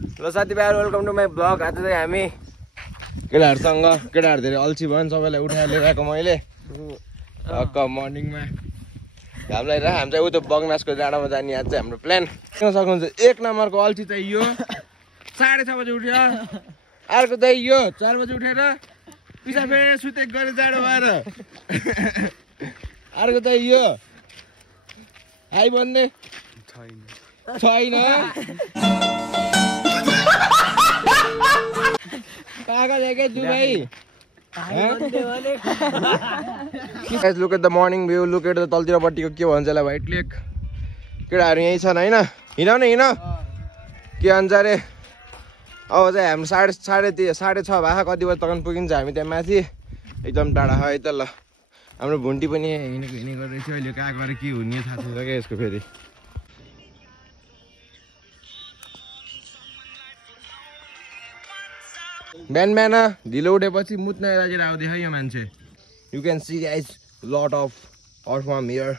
ल साथीभाइहरु welcome to my blog. आज चाहिँ हामी केटाहरुसँग केटाहरु धेरै अल्छी भयो नि सबैलाई उठाएर लिएर आएको मैले हक्क मर्निङमा घाम लागिरहेको हामी चाहिँ उतो बगनासको डाँडामा जाने आज चाहिँ हाम्रो प्लान गर्न सक्नुहुन्छ। 1 नम्बरको अल्छी चाहिँ यो 6:30 बजे उठ्यो, अर्को चाहिँ यो 4 बजे उठेर पिसा फेरि सुते गरे जाडो भएर, अर्को चाहिँ यो हाई भन्ने छैन पागल है क्या तू भाई। Guys, look at the morning view. Look at the तलतिरपट्टिको के भन्छ होला व्हाइट लेक। केटाहरु यही छन् हैन, हिँड न हिँड के भन्छ रे। अब चाहिँ हामी 6:30 भए कति बजे तक पुगिन्छ हामी त्यहाँ माथि एकदम टाढा है त। ल हाम्रो भुन्टी पनि हिँडेको रहेछ अहिले कहाँ गएर के हुने थाहा छैन क्या यसको फेरि। बिहान बिहान ढिलो उठेपछि मुत्न लागिरहेको देखायो यो मान्छे। You can see guys lot of earthworm here.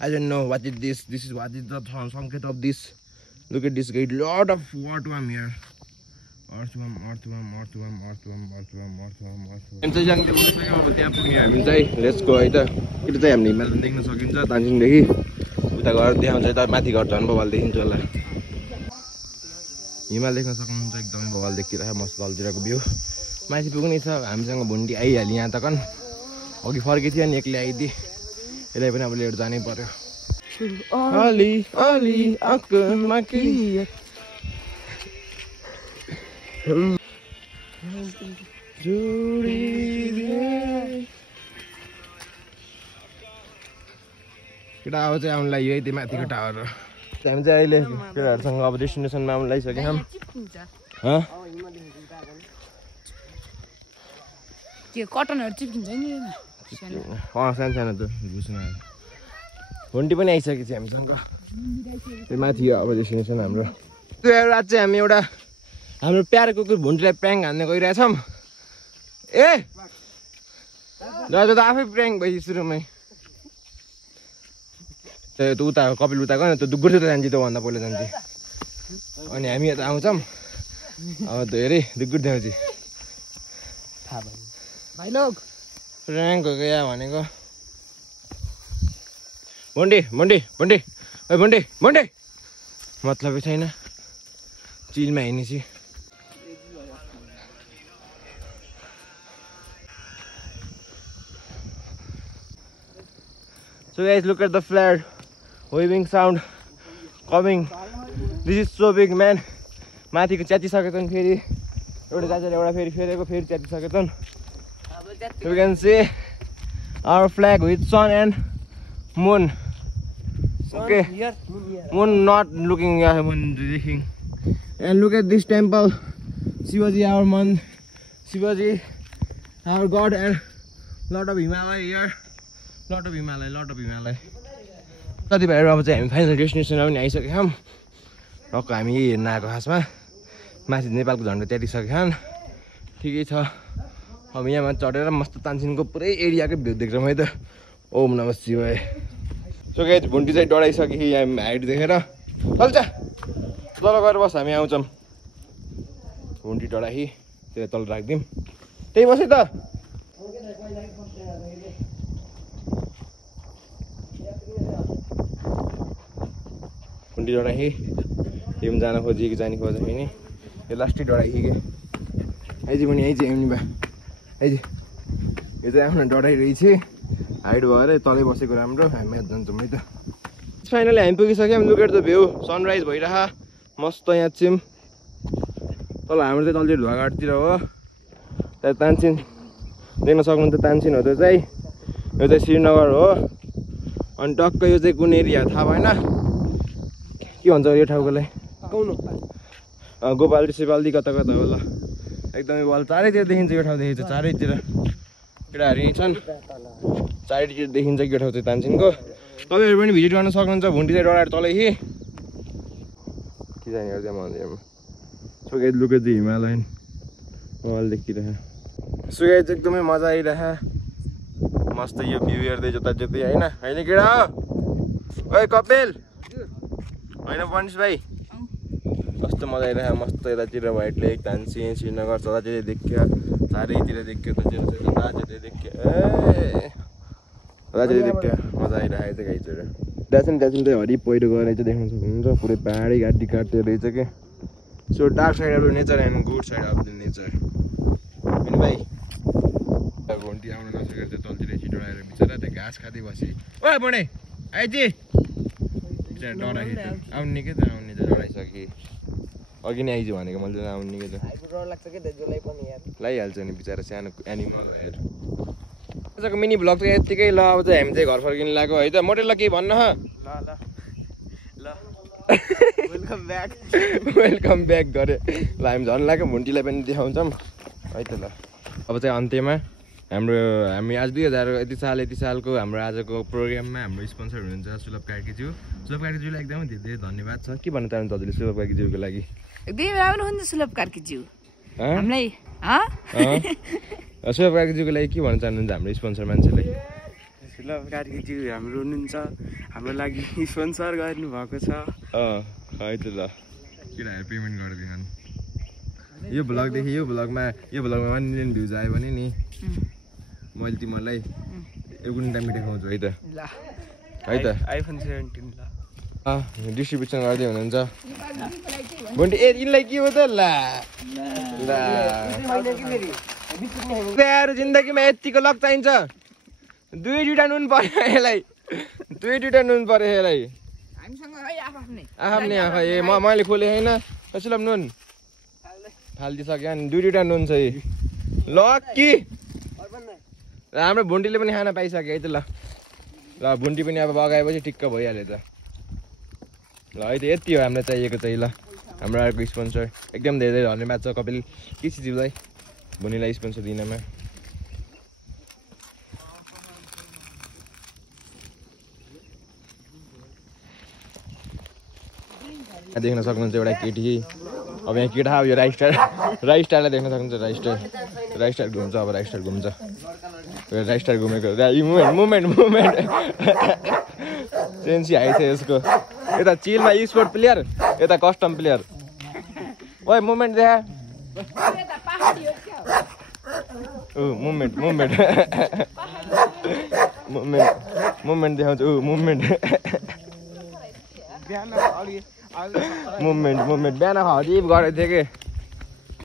I don't know what is this. This is what is the संकेत of this. Look at this guys, lot of earthworm here. Earthworm. अब त्यहाँ पुग्ने हामी चाहिँ लेट्स गो है त। यो चाहिँ हामीले हिमालय देख्न सकिन्छ तानसिनदेखि उता गएर देखाउँछ त माथि घर झन् बवाल देखिन्छ होला। हिमाल देख्न सक्नुहुन्छ एकदमै बवाल देखिरहेको मस्त तलतिरको भ्यू। माथि पुग्ने छ हामीसँग भुन्डी आइहाल्यो यहाँ तक अघि फर्के थियो नि एक्लै आइदिए यसलाई पनि अब लिएर जानै पर्यो। अलि अलि आँखामा के केटा अब चाहिँ आउनुलाई यही त्यो माथिको टावर हो। हामी चाहिँ अहिले केटाहरूसँग अब डेस्टिनेसनमा आउनु लागिसक्यौँ। कटनहरु चिप्किन्छ नि सानो त बुझ्नु भुन्टी पनि आइसकेको छ हामीसँग। त्यो माथि अब डेस्टिनेसन हाम्रो। त्यो रात चाहिँ हामी एउटा हाम्रो प्यारो कुकुर भुन्टीलाई प्र्याङ्क हान्ने गइरहेछौँ। ए दाजु त आफै प्र्याङ्क भएपछि सुरुमै त्यो उता कपिल उता गयो त्यो दुग्गुर जान्छ त्यो भन्दा पहिला जान्छ अनि हामी यता आउँछौँ। अब धेरै दुग्गुर देखाउँछ थाहा भयो भाइ लोग प्र्याङ्क हो क्या भनेको। भुन्डी ओ भुन्डी मतलबै छैन चिलमा हिँडेपछि। So guys, look at the flare waving sound coming. This is so big man. माथिको च्यातिसकेछन् फेरि एउटा जाँचेर एउटा फेरि फेरेको फेरि च्यातिसकेछन्। You can see our flag with sun and moon. Okay, moon not looking here, moon looking. And look at this temple, Shivaji our man, Shivaji our god, and lot of Himalaya here. Lot of Himalaya. साथीभाइहरु अब चाहिँ हामी final डेस्टिनेसनमा पनि आइसकेका छौँ। टक्क हामी हेर्न आएको खासमा माथि नेपालको झन्डा त्याटिसकेका छन्। ठिकै छ अब यहाँमा चढेर मस्त तानसिनको पुरै एरियाकै भ्यू देख्छौँ है त। ओम नमः शिवाय। सो गाइस भुन्टी चाहिँ डढाइसक्यो यहाँ हाइट देखेर चल्छ तल गएर बस हामी आउँछौँ। भुन्टी डढाइ त्यसलाई तल राखिदिउँ त्यही बस है त। भुन्टी डढाइ यो पनि जान खोजेको जाने खोजेको नि यो लास्टै डढाइ कि आइज पनि आइज आउने भए आइज यो चाहिँ आफ्नो डढाइरहेछ हाइट भएर तलै बसेको राम्रो। हामी यहाँ जान्छौँ है त। फाइनली हामी पुगिसक्यौँ। Look at the view sunrise भइरह मस्त यहाँ छिम तल हाम्रो चाहिँ तलतिर ढुवाघाटतिर हो। त्यहाँ तानसिन देख्न सक्नुहुन्छ तानसिन हो त्यो चाहिँ यो चाहिँ श्रीनगर हो। अनि टक्क यो चाहिँ कुन एरिया थाहा भएन के भन्छ यो ठाउँकोलाई गोपालडी सिपालडी कता कता हो। ल एकदमै बल चारैतिर देखिन्छ यो ठाउँ देखिन्छ चारैतिर केटाहरू यहीँ छन् चारैतिर देखिन्छ यो ठाउँ चाहिँ तानसिनको। तपाईँहरू पनि भिजिट गर्न सक्नुहुन्छ। भुन्टी चाहिँ डढाएर तलैदेखि के जाने त्यहाँ मन्दिरमा सुगाइ लुक एट द हिमालयन बल देखिरह। सुगाइ चाहिँ एकदमै मजा आइरह मस्त यो भ्यू हेर्दै जता जतै होइन होइन केटा हो। ओइ कपिल होइन पनिस भाइ कस्तो मजा आइरहेको मस्त यतातिर व्हाइट लेक धानसी श्रीनगर जतातिर देखियो चारैतिर देखियो जतातिर देखियो जतातिर देखियो मजा आइरहेको छ गाइजहरू त्यहाँदेखि चाहिँ हरि पहिरो गएर चाहिँ देख्न सक्नुहुन्छ पुरै पहाडी घाटी काट्दै रहेछ के so dark side of the nature and good side of the nature होइन भाइ घन्टी आउन नसकेर चाहिँ तलतिर छिटो आएर बिचरा त्यहाँ घाँस खाँदै बसेँ ओ बडे आइजी बिचरा डराइसक्यो आउने के त आउने त डराइसकेँ अघि नै आइज भनेको मैले त आउने के त लगाइहाल्छ नि बिचरा सानो एनिमल हेर आजको मिनी भ्लग चाहिँ यत्तिकै ल अब चाहिँ हामी चाहिँ घर फर्किनु लाग्यो है त मोटेललाई केही भन्न वेलकम ब्याक गरे ल हामी झन् लाग्यो भुन्टीलाई पनि देखाउँछौँ है त ल अब चाहिँ अन्त्यमा हामी आज 2000 यति सालको हाम्रो आजको प्रोग्राममा हाम्रो स्पोन्सर हुनुहुन्छ सुलभ कार्कीज्यूलाई एकदमै धेरै धन्यवाद छ के भन्न चाहनुहुन्छ हजुरले सुलभ कार्कीज्यूको लागि एकदमै राम्रो हुन्छ सुलभ कार्कीज्यू हामीलाई सुलभ कार्कीज्यूको लागि के भन्न चाहनुहुन्छ हाम्रो स्पोन्सर मान्छेलाई सुलभ कार्कीज्यू हाम्रो हुनुहुन्छ हाम्रो लागि स्पोन्सर गर्नुभएको छ है त ल केटाहरू पेमेन्ट गरिदिनु यो भ्लगदेखि यो भ्लगमा 1 मिलियन भ्युज आयो भने नि मैले तिमीहरूलाई एउटा मिठाई खुवाउँछु है त आइफोन 17 ल डिस्ट्रिब्युसन गर्दै हुनुहुन्छ भुन्टी यिनलाई के हो त ल जिन्दगीमा यतिको लक चाहिन्छ 2 नुन पर्यो यसलाई 2 नुन पर्यो यसलाई आफ्नै आँखा ए मैले खोलेँ होइन सुलभ नुन फालिदिइसक्यो अनि 2 नुन छ लक्की हाम्रो भुन्टीले पनि खाना पाइसक्यो है त ल भुन्टी पनि अब बगाएपछि ठिक्क भइहाल्यो त ल है त यति हो हामीलाई चाहिएको चाहिँ ल हाम्रो अर्को स्पोन्सर एकदम धेरै धन्यवाद छ कपिल केसीज्यूलाई भुन्टीलाई स्पोन्सर दिनमा देख्न सक्नुहुन्छ एउटा केटी अब यहाँ केटा अब यो राइस स्टारलाई देख्न सक्नुहुन्छ राइस स्टार घुम्छ अब राइस स्टार घुम्छ राइस स्टार घुमेको मुभमेन्ट सेन्सी हाई छ यसको यता चिलमा स्पोर्ट प्लेयर यता कस्टम प्लेयर ओए मुभमेन्ट देखा मुभमेन्ट देखाउँछ मुभमेन्ट बिहान हरिफ गरेको थिएँ कि